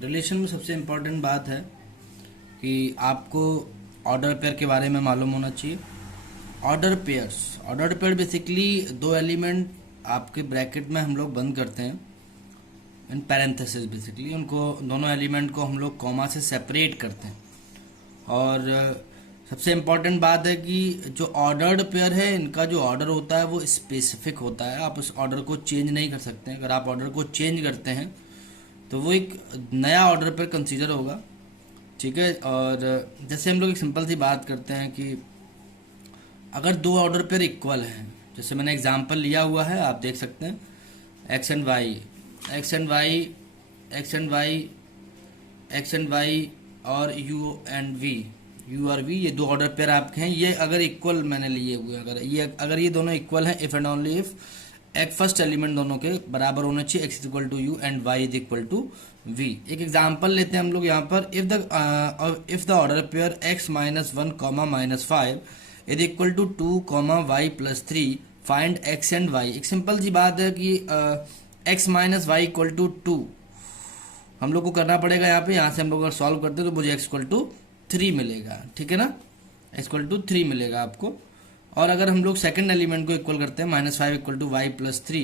Relation में सबसे important बात है कि आपको ऑर्डर पेयर के बारे में मालूम होना चाहिए। ऑर्डर पेयर बेसिकली दो एलिमेंट आपके ब्रैकेट में हम लोग बंद करते हैं इन पैरेंथेसिस। बेसिकली उनको दोनों एलिमेंट को हम लोग कॉमा से सेपरेट करते हैं। और सबसे इम्पॉर्टेंट बात है कि जो ऑर्डर्ड पेयर है इनका जो ऑर्डर होता है वो स्पेसिफिक होता है। आप उस ऑर्डर को चेंज नहीं कर सकते। अगर आप ऑर्डर को चेंज करते हैं तो वो एक नया ऑर्डर पेयर कंसीडर होगा, ठीक है। और जैसे हम लोग एक सिंपल सी बात करते हैं कि अगर दो ऑर्डर पेयर इक्वल हैं, जैसे मैंने एग्जांपल लिया हुआ है, आप देख सकते हैं x and y, x and y, x and y, x and y और यू एंड वी, यू और वी, ये दो ऑर्डर पेयर आपके हैं। ये अगर इक्वल मैंने लिए हुए, अगर ये दोनों इक्वल हैं, इफ एंड ओनली इफ एक फर्स्ट एलिमेंट दोनों के बराबर होना चाहिए, x is equal to u and y is equal to v. एक एग्जांपल लेते हैं हम लोग यहाँ पर, if the order pair x minus one comma minus five is equal to two comma y plus three, find x and y. एक simple सी बात है कि x minus Y equal to two हम लोग को करना पड़ेगा। यहाँ से हम लोग अगर सॉल्व करते हैं तो मुझे एक्स इक्वल टू थ्री मिलेगा, ठीक है ना, एक्स इक्वल टू थ्री मिलेगा आपको। और अगर हम लोग सेकंड एलिमेंट को इक्वल करते हैं minus five equal to Y plus three,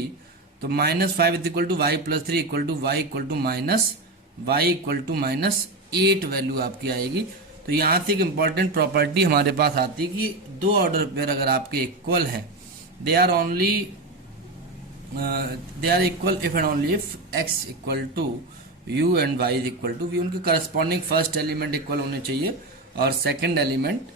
तो minus five is equal to Y plus three equal to Y equal to minus Y equal to minus eight value आपकी आएगी। तो यहाँ से एक इम्पॉर्टेंट प्रॉपर्टी हमारे पास आती है कि दो ऑर्डर पेयर अगर आपके इक्वल हैं, they are equal if and only if x equal to u and y is equal to v. उनके करस्पॉन्डिंग फर्स्ट एलिमेंट इक्वल होने चाहिए और सेकंड एलिमेंट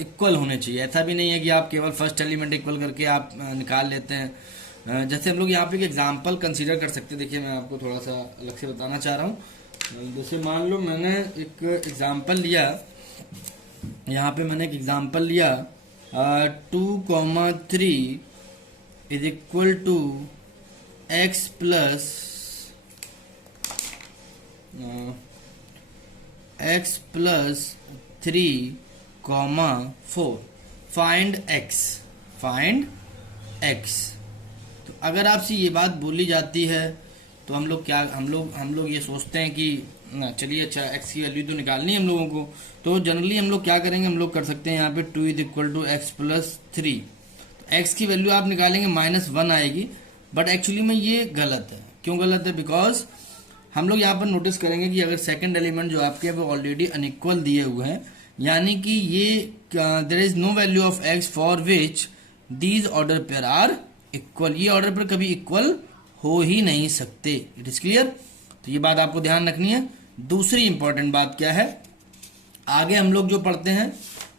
इक्वल होने चाहिए। ऐसा भी नहीं है कि आप केवल फर्स्ट एलिमेंट इक्वल करके आप निकाल लेते हैं। जैसे हम लोग यहाँ पे एक एग्जांपल कंसीडर कर सकते हैं। देखिए मैं आपको थोड़ा सा अलग से बताना चाह रहा हूँ। जैसे मान लो मैंने एक एग्जांपल लिया, यहाँ पे मैंने एक एग्जांपल लिया, two comma three is equal to x plus x plus three comma four, find x, find x. तो अगर आपसे ये बात बोली जाती है तो हम लोग क्या, हम लोग ये सोचते हैं कि चलिए अच्छा एक्स की वैल्यू तो निकालनी है हम लोगों को, तो जनरली हम लोग क्या करेंगे, हम लोग कर सकते हैं यहाँ पे two is equal to x plus three. तो एक्स की वैल्यू आप निकालेंगे माइनस वन आएगी, बट एक्चुअली में ये गलत है। क्यों गलत है? बिकॉज हम लोग यहाँ पर नोटिस करेंगे कि अगर सेकंड एलिमेंट जो आपके वो ऑलरेडी अनइक्वल दिए हुए हैं, यानी कि ये there is no value of x for which these order pair are equal. ये ऑर्डर पेयर कभी इक्वल हो ही नहीं सकते। It is clear? तो ये बात आपको ध्यान रखनी है। दूसरी इंपॉर्टेंट बात क्या है, आगे हम लोग जो पढ़ते हैं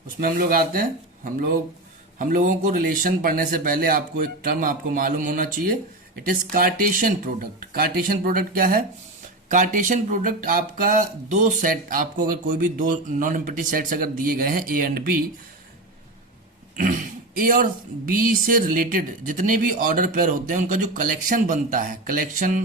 उसमें हम लोग आते हैं, हम लोगों को रिलेशन पढ़ने से पहले आपको एक टर्म आपको मालूम होना चाहिए, it is Cartesian product. Cartesian product क्या है? कार्टेशियन प्रोडक्ट आपका दो सेट, आपको अगर कोई भी दो नॉन एम्प्टी सेट्स अगर दिए गए हैं ए एंड बी, ए और बी से रिलेटेड जितने भी ऑर्डर पेयर होते हैं उनका जो कलेक्शन बनता है, कलेक्शन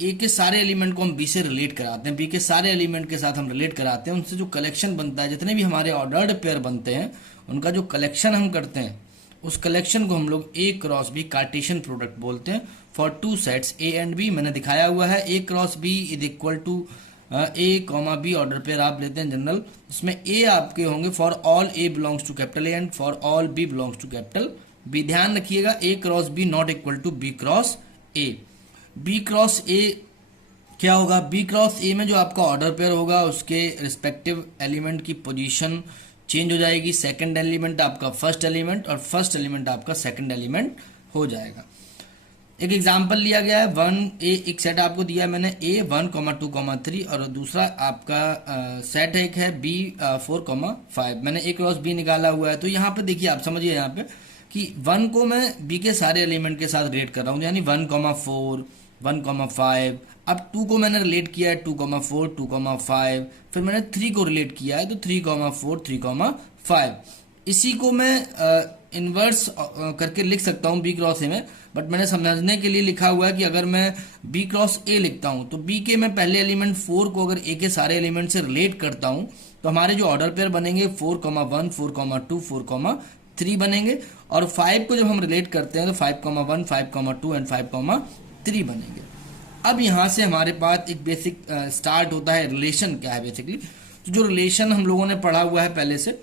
ए के सारे एलिमेंट को हम बी से रिलेट कराते हैं, बी के सारे एलिमेंट के साथ हम रिलेट कराते हैं, उनसे जो कलेक्शन बनता है, जितने भी हमारे ऑर्डर्ड पेयर बनते हैं उनका जो कलेक्शन हम करते हैं, उस कलेक्शन को हम लोग A cross B Cartesian product बोलते हैं for two sets A and B. मैंने दिखाया हुआ है A cross B is equal to A comma B order pair आप लेते हैं जनरल, उसमें ए आपके होंगे for all A belongs to capital A and for all B belongs to capital B. ध्यान रखिएगा A cross B not equal to B cross A. B cross A क्या होगा? बी क्रॉस ए में जो आपका ऑर्डर पेयर होगा उसके respective element की पोजीशन चेंज हो जाएगी। सेकंड एलिमेंट आपका फर्स्ट एलिमेंट और फर्स्ट एलिमेंट आपका सेकंड एलिमेंट हो जाएगा। एक एग्जांपल लिया गया है, वन ए, एक सेट आपको दिया है मैंने A one comma two comma three, और दूसरा आपका सेट एक है बी फोर कॉमा फाइव। मैंने ए क्रॉस बी निकाला हुआ है। तो यहाँ पे देखिए, आप समझिए यहाँ पे कि वन को मैं बी के सारे एलिमेंट के साथ रिलेट कर रहा हूँ, यानी one comma four, one comma five. अब टू को मैंने रिलेट किया है two comma four, two comma five, फिर मैंने थ्री को रिलेट किया है तो three comma four, three comma five. इसी को मैं इन्वर्स करके लिख सकता हूँ बी क्रॉस ए में, बट मैंने समझने के लिए लिखा हुआ है कि अगर मैं बी क्रॉस ए लिखता हूँ तो बी के मैं पहले एलिमेंट फोर को अगर ए के सारे एलिमेंट से रिलेट करता हूँ तो हमारे जो ऑर्डर पेयर बनेंगे four comma one, four comma two, four comma three बनेंगे, और फाइव को जब हम रिलेट करते हैं तो five comma one, five comma two and five comma three बनेंगे। अब यहां से हमारे पास एक बेसिक स्टार्ट होता है रिलेशन क्या है बेसिकली। तो जो रिलेशन हम लोगों ने पढ़ा हुआ है पहले से,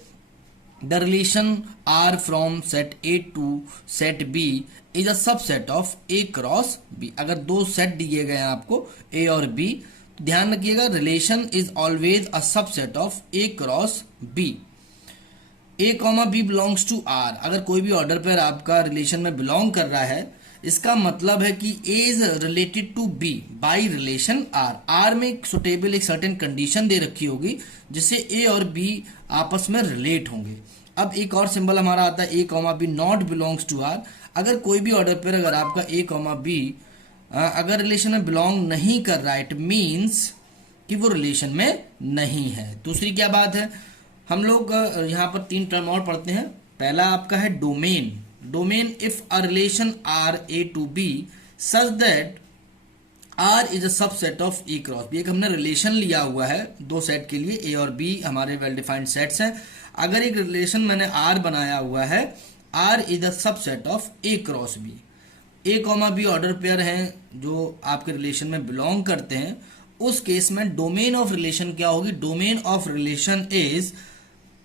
the relation R from set A to set B is a subset of A cross B. अगर दो सेट दिए गए हैं आपको ए और बी, तो ध्यान रखिएगा relation is always a subset of A cross B. A comma B belongs to R, अगर कोई भी ऑर्डर पेयर आपका रिलेशन में बिलोंग कर रहा है, इसका मतलब है कि A is related to B by relation R. R में एक सुटेबल एक सर्टेन कंडीशन दे रखी होगी जिससे ए और बी आपस में रिलेट होंगे। अब एक और सिंबल हमारा आता है A comma B not belongs to R. अगर कोई भी ऑर्डर पेयर अगर आपका ए कॉमा बी अगर रिलेशन में बिलोंग नहीं कर रहा है, इट मीन्स कि वो रिलेशन में नहीं है। दूसरी क्या बात है, हम लोग यहाँ पर तीन टर्म और पढ़ते हैं। पहला आपका है domain. Domain if a relation R A to B such that R is a subset of A cross B. एक हमने रिलेशन लिया हुआ है दो सेट के लिए, ए और बी हमारे वेल डिफाइंड सेट्स हैं। अगर एक रिलेशन मैंने आर बनाया हुआ है, R is a subset of A cross B. A comma B order pair हैं जो आपके रिलेशन में बिलोंग करते हैं, उस केस में डोमेन ऑफ रिलेशन क्या होगी, domain of relation is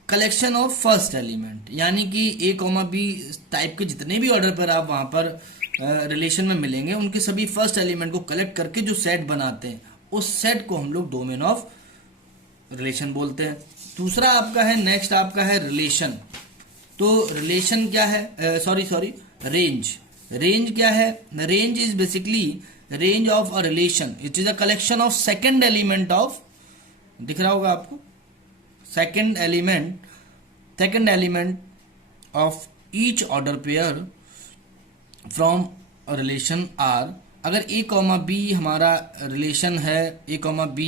collection of first element. यानी कि ए कॉमा बी टाइप के जितने भी ऑर्डर पर आप वहां पर रिलेशन में मिलेंगे, उनके सभी फर्स्ट एलिमेंट को कलेक्ट करके जो सेट बनाते हैं, उस सेट को हम लोग डोमेन ऑफ रिलेशन बोलते हैं। दूसरा आपका है, नेक्स्ट आपका है रिलेशन। तो रिलेशन क्या है, सॉरी रेंज। रेंज क्या है, range is basically range of a relation, it is a collection of second element of, दिख रहा होगा आपको, second element of each order pair from a relation R। अगर a कॉमा b हमारा relation है, a comma b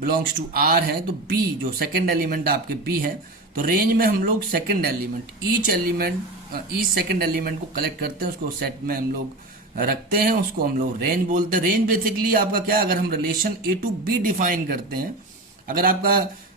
belongs to R है, तो b जो सेकेंड एलिमेंट आपके b है, तो रेंज में हम लोग second element each second element को कलेक्ट करते हैं, उसको सेट में हम लोग रखते हैं, उसको हम लोग रेंज बोलते हैं। रेंज बेसिकली आपका क्या, अगर हम relation A to B define करते हैं, अगर आपका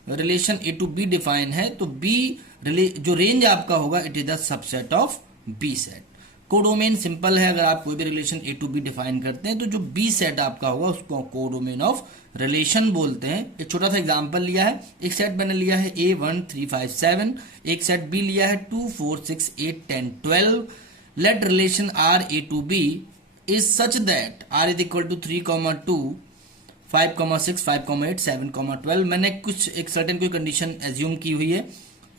relation A to B define है, तो बी जो रेंज आपका होगा it is the subset of B set. Codomain simple है, अगर आप कोई भी relation A to B define करते हैं, तो जो बी सेट आपका होगा उसको कोडोमेन ऑफ रिलेशन बोलते हैं। एक छोटा सा एग्जांपल लिया है, एक सेट मैंने लिया है A1 3 5 7, एक सेट बी लिया है 2 4 6 8 10 12। Let relation R A to B is such that R is equal to 3,2 5,6 5,8 7,12। मैंने कुछ एक सर्टेन कोई कंडीशन एज्यूम की हुई है,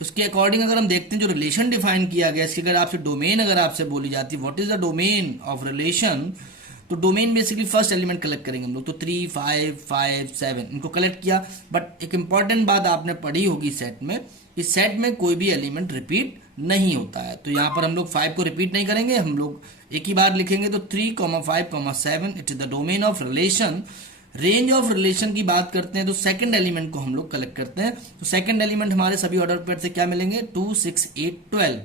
उसके अकॉर्डिंग अगर हम देखते हैं जो रिलेशन डिफाइन किया गया, इसकी अगर आपसे डोमेन अगर आपसे बोली जाती है what is the domain of relation, तो domain basically first element collect करेंगे हम लोग। तो 3 5 5 7 इनको कलेक्ट किया। बट एक इंपॉर्टेंट बात आपने पढ़ी होगी सेट में, इस सेट में कोई भी एलिमेंट रिपीट नहीं होता है, तो यहाँ पर हम लोग 5 को रिपीट नहीं करेंगे, हम लोग एक ही बार लिखेंगे। तो 3, 5, 7 it is the domain of relation. Range of relation की बात करते हैं तो सेकंड एलिमेंट को हम लोग कलेक्ट करते हैं, तो सेकंड एलिमेंट हमारे सभी ऑर्डर पेयर से क्या मिलेंगे, 2 6 8 12।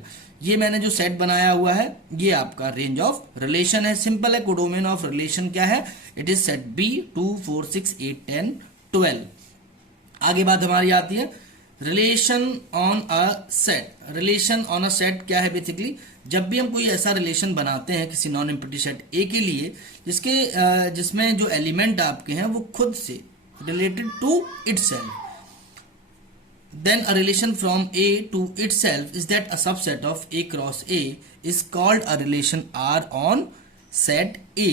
ये मैंने जो सेट बनाया हुआ है ये आपका रेंज ऑफ रिलेशन है, सिंपल है। कोडोमेन ऑफ रिलेशन क्या है, इट इज सेट बी 2 4 6 8 10 12। आगे बात हमारी आती है relation on a set. Relation on a set क्या है, बेसिकली जब भी हम कोई ऐसा रिलेशन बनाते हैं किसी नॉन एम्प्टी सेट ए के लिए जिसमें जो एलिमेंट आपके हैं वो खुद से related to itself, then a relation from A to itself is that a subset of A cross A is called a relation R on set A।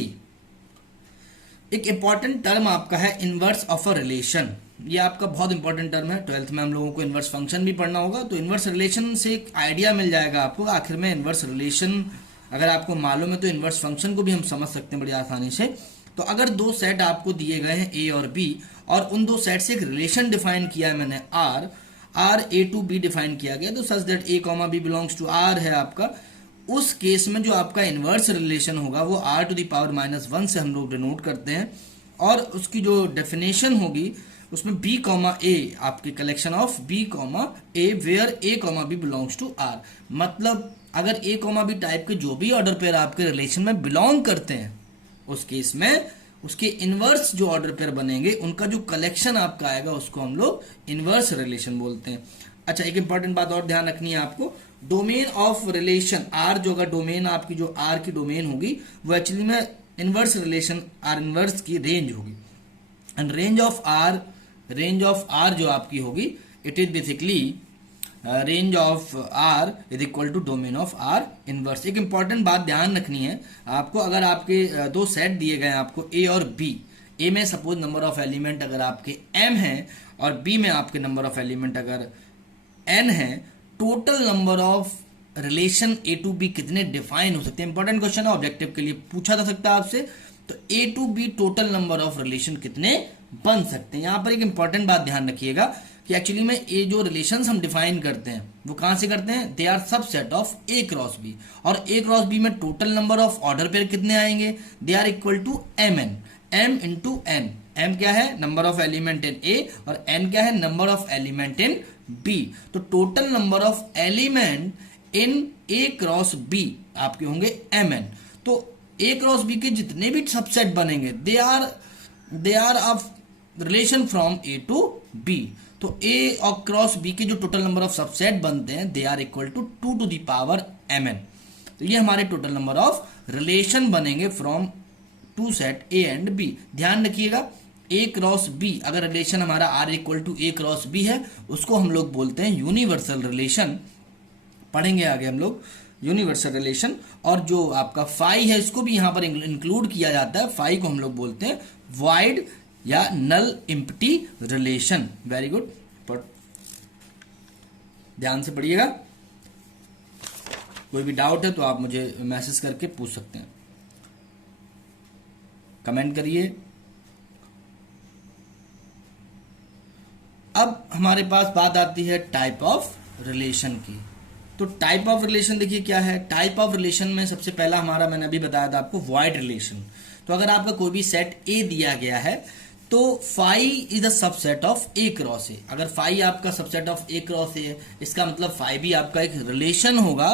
एक इंपॉर्टेंट टर्म आपका है इनवर्स ऑफ अ रिलेशन, ये आपका बहुत important term है। 12th में हम लोगों को इनवर्स फंक्शन भी पढ़ना होगा, तो इनवर्स रिलेशन से एक आइडिया मिल जाएगा आपको। आखिर में इनवर्स रिलेशन अगर आपको मालूम है तो इनवर्स फंक्शन को भी हम समझ सकते हैं बड़ी आसानी से। तो अगर दो सेट आपको दिए गए हैं ए और बी, और उन दो सेट से एक रिलेशन डिफाइन किया है मैंने R A to B define किया गया, तो such that A comma B belongs to R है आपका, उस केस में जो आपका इनवर्स रिलेशन होगा वो आर टू द पावर -1 से हम लोग डिनोट करते हैं, और उसकी जो डेफिनेशन होगी उसमें बी कॉमा ए आपकी collection of B comma A where A comma B belongs to R. मतलब अगर ए कॉमा बी टाइप के जो भी ऑर्डर पेयर आपके रिलेशन में बिलोंग करते हैं, उस केस में उसके इनवर्स जो ऑर्डर पेयर बनेंगे उनका जो कलेक्शन आपका आएगा उसको हम लोग इनवर्स रिलेशन बोलते हैं। अच्छा, एक इंपॉर्टेंट बात और ध्यान रखनी है आपको, डोमेन ऑफ रिलेशन आर, जो अगर डोमेन आपकी जो आर की डोमेन होगी वो एक्चुअली में इनवर्स रिलेशन आर इनवर्स की रेंज होगी। एंड रेंज ऑफ आर जो आपकी होगी, it is basically range of R is equal to domain of R inverse. एक इंपॉर्टेंट बात ध्यान रखनी है आपको, अगर आपके दो सेट दिए गए हैं आपको ए और बी, ए में सपोज नंबर ऑफ एलिमेंट अगर आपके m है और बी में आपके नंबर ऑफ एलिमेंट अगर n है, total number of relation A to B कितने डिफाइन हो सकते हैं। इंपॉर्टेंट क्वेश्चन है, ऑब्जेक्टिव के लिए पूछा जा सकता है आपसे। तो A to B total number of relation कितने बन सकते हैं। यहां पर एक इंपॉर्टेंट बात ध्यान रखिएगा कि एक्चुअली में ये जो रिलेशंस हम डिफाइन करते हैं वो कहां से करते हैं, they are subset of A cross B, और ए क्रॉस बी में total number of order pair कितने आएंगे, they are equal to M N, M into N. M क्या है, number of element in A, और एन क्या है, number of element in B. तो total number of element in A cross B आपके होंगे एम एन। तो A cross B के जितने भी सबसेट बनेंगे they are of relation from A to B. तो ए और क्रॉस बी के जो टोटल नंबर ऑफ सबसेट बनते हैं they are equal to 2 to the power M N. तो ये हमारे टोटल नंबर ऑफ रिलेशन बनेंगे from two set A and B. ध्यान रखिएगा, ए क्रॉस बी अगर रिलेशन हमारा R equal to A cross B है, उसको हम लोग बोलते हैं यूनिवर्सल रिलेशन। पढ़ेंगे आगे हम लोग यूनिवर्सल रिलेशन। और जो आपका फाई है इसको भी यहां पर इंक्लूड किया जाता है। फाई को हम लोग बोलते हैं वाइड या नल एम्प्टी रिलेशन। वेरी गुड, पर ध्यान से पढ़िएगा। कोई भी डाउट है तो आप मुझे मैसेज करके पूछ सकते हैं, कमेंट करिए। अब हमारे पास बात आती है टाइप ऑफ रिलेशन की। तो टाइप ऑफ रिलेशन देखिए क्या है। टाइप ऑफ रिलेशन में सबसे पहला हमारा, मैंने अभी बताया था आपको, वाइड रिलेशन। तो अगर आपका कोई भी सेट ए दिया गया है तो phi is a subset of A cross A. अगर फाई आपका subset of A cross A है, इसका मतलब फाई भी आपका एक रिलेशन होगा,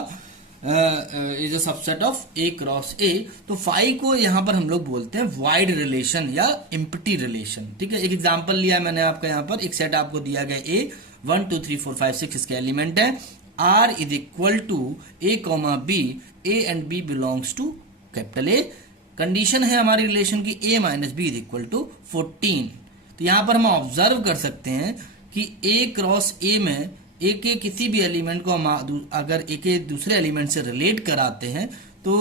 is a subset of A cross A. तो फाई को यहां पर हम लोग बोलते हैं वाइड रिलेशन या एम्प्टी रिलेशन। ठीक है, एक एग्जांपल लिया है मैंने आपका, यहां पर एक सेट आपको दिया गया ए, 1 2 3 4 5 6 इसके एलिमेंट है। R is equal to A comma B, A and B belongs to capital A. Condition है हमारी रिलेशन की A minus B is equal to 14। तो यहां पर हम ऑब्जर्व कर सकते हैं कि ए क्रॉस ए में ए के किसी भी एलिमेंट को हम अगर ए के दूसरे एलिमेंट से रिलेट कराते हैं तो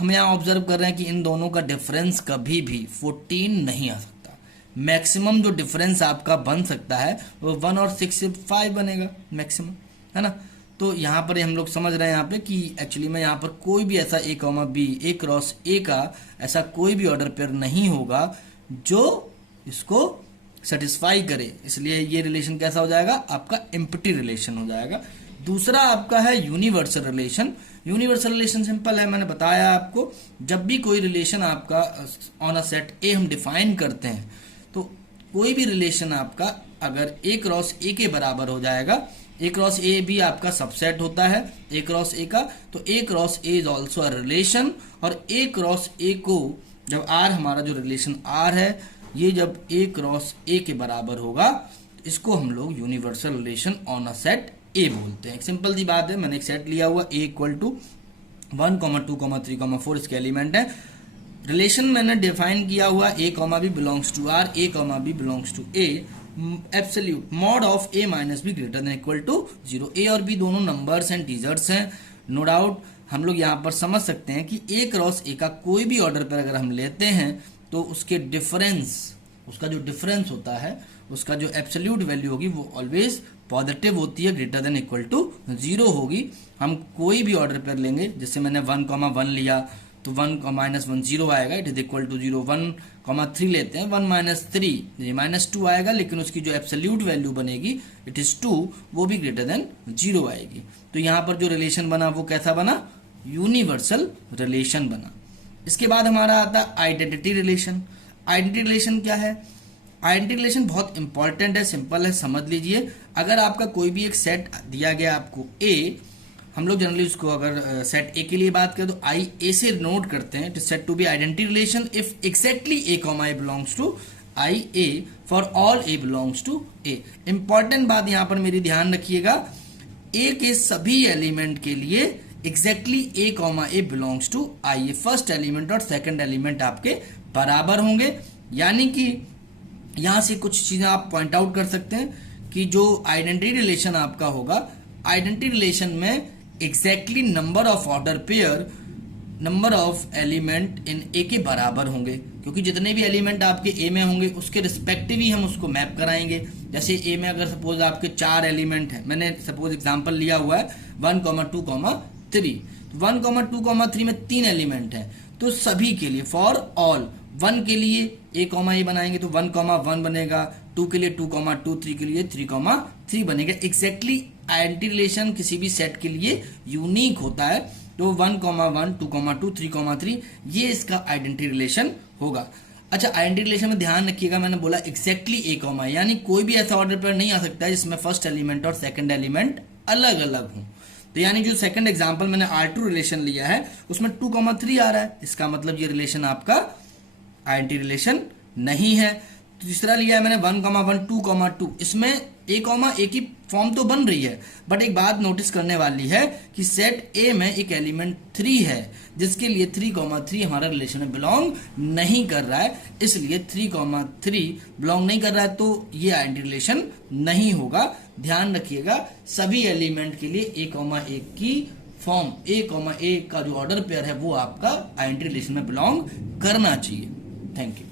हम यहाँ ऑब्जर्व कर रहे हैं कि इन दोनों का डिफरेंस कभी भी 14 नहीं आ सकता। मैक्सिमम जो डिफरेंस आपका बन सकता है वो 1 और 6 से 5 बनेगा मैक्सिमम, है ना। तो यहाँ पर हम लोग समझ रहे हैं यहाँ पे कि एक्चुअली में यहाँ पर कोई भी ऐसा A comma B, A cross A का ऐसा कोई भी ऑर्डर पेयर नहीं होगा जो इसको सेटिस्फाई करे। इसलिए ये रिलेशन कैसा हो जाएगा, आपका एम्प्टी रिलेशन हो जाएगा। दूसरा आपका है universal relation. Universal relation simple है, मैंने बताया आपको, जब भी कोई रिलेशन आपका ऑन अ सेट ए हम डिफाइन करते हैं तो कोई भी रिलेशन आपका अगर ए क्रॉस ए के बराबर हो जाएगा, ए क्रॉस ए भी आपका सबसेट होता है ए क्रॉस ए का, तो A cross A is also a relation. और ए क्रॉस ए को जब आर, हमारा जो रिलेशन आर है, ये जब ए क्रॉस ए के बराबर होगा, इसको हम लोग universal relation on a set ए बोलते हैं। एक सिंपल सी बात है, मैंने एक सेट लिया हुआ ए इक्वल टू 1 2 3 4 इसके एलिमेंट है। रिलेशन मैंने डिफाइन किया हुआ A comma B belongs to R, A comma B belongs to A, absolute mod of A minus B greater than equal to 0। A और बी दोनों नंबर्स एंड टीजर्स हैं, no doubt. हम लोग यहाँ पर समझ सकते हैं कि ए क्रॉस ए का कोई भी ऑर्डर पर अगर हम लेते हैं तो उसके डिफरेंस, उसका जो डिफरेंस होता है, उसका जो एब्सोल्यूट वैल्यू होगी वो ऑलवेज पॉजिटिव होती है, ग्रेटर देन इक्वल टू 0 होगी। हम कोई भी ऑर्डर पेयर लेंगे, जैसे मैंने 1 1 लिया तो 1 माइनस 1 0 आएगा, इट इज इक्वल टू 0। 1 3 लेते हैं, 1 माइनस 3 ये -2 आएगा, लेकिन उसकी जो एब्सोल्यूट वैल्यू बनेगी इट इज 2, वो भी ग्रेटर देन 0 आएगी। तो यहाँ पर जो रिलेशन बना वो कैसा बना, यूनिवर्सल रिलेशन बना। इसके बाद हमारा आता है आइडेंटिटी रिलेशन। आइडेंटिटी रिलेशन क्या है, आइडेंटिटी रिलेशन बहुत इंपॉर्टेंट है, सिंपल है, समझ लीजिए। अगर आपका कोई भी एक सेट दिया गया आपको ए, हम लोग जनरली उसको अगर सेट ए के लिए बात करें तो आई ए से नोट करते हैं, it set to be identity relation if exactly A comma A belongs to I A for all A belongs to A. Important बात यहां पर मेरी ध्यान रखिएगा, ए के सभी एलिमेंट के लिए exactly A comma A belongs to I. ये फर्स्ट एलिमेंट और सेकंड एलिमेंट आपके बराबर होंगे। यानी कि यहां से कुछ चीजें आप पॉइंट आउट कर सकते हैं कि जो आइडेंटिटी रिलेशन आपका होगा, आइडेंटिटी रिलेशन में exactly number of order pair number of element in A के बराबर होंगे, क्योंकि जितने भी एलिमेंट आपके ए में होंगे उसके रिस्पेक्टिव ही हम उसको मैप कराएंगे। जैसे ए में अगर सपोज आपके 4 एलिमेंट हैं, मैंने सपोज एग्जांपल लिया हुआ है 1, 2, 3, 1, 2, 3 में 3 एलिमेंट हैं, तो सभी के लिए फॉर ऑल 1 के लिए ए कॉमा ए बनाएंगे तो 1, 1 बनेगा, 2 के लिए 2, 2, 3 के लिए 3, 3 बनेगा। एग्जैक्टली आइडेंटिटी रिलेशन किसी भी सेट के लिए यूनिक होता है, तो 1, 1, 2, 2, 3, 3 ये इसका आइडेंटिटी रिलेशन होगा। अच्छा, आइडेंटिटी रिलेशन में ध्यान रखिएगा, मैंने बोला एग्जैक्टली ए कॉमा, यानी कोई भी ऐसा ऑर्डर पेयर नहीं आ सकता है जिसमें फर्स्ट एलिमेंट और सेकंड एलिमेंट अलग अलग हों। तो यानी जो सेकंड एग्जांपल मैंने R2 रिलेशन लिया है उसमें 2, 3 आ रहा है, इसका मतलब ये रिलेशन आपका आइडेंटिटी रिलेशन नहीं है। तीसरा लिया है मैंने 1, 1, 2, 2, इसमें ए कॉमा ए की फॉर्म तो बन रही है, बट एक बात नोटिस करने वाली है कि सेट ए में एक एलिमेंट 3 है जिसके लिए 3, 3 हमारा रिलेशन में बिलोंग नहीं कर रहा है, इसलिए 3, 3 बिलोंग नहीं कर रहा है, तो ये आइडेंटिटी रिलेशन नहीं होगा। ध्यान रखिएगा सभी एलिमेंट के लिए ए कॉमा ए की फॉर्म ए कॉमा ए का जो ऑर्डर पेयर है वो आपका आइडेंटिटी रिलेशन में बिलोंग करना चाहिए। Thank you.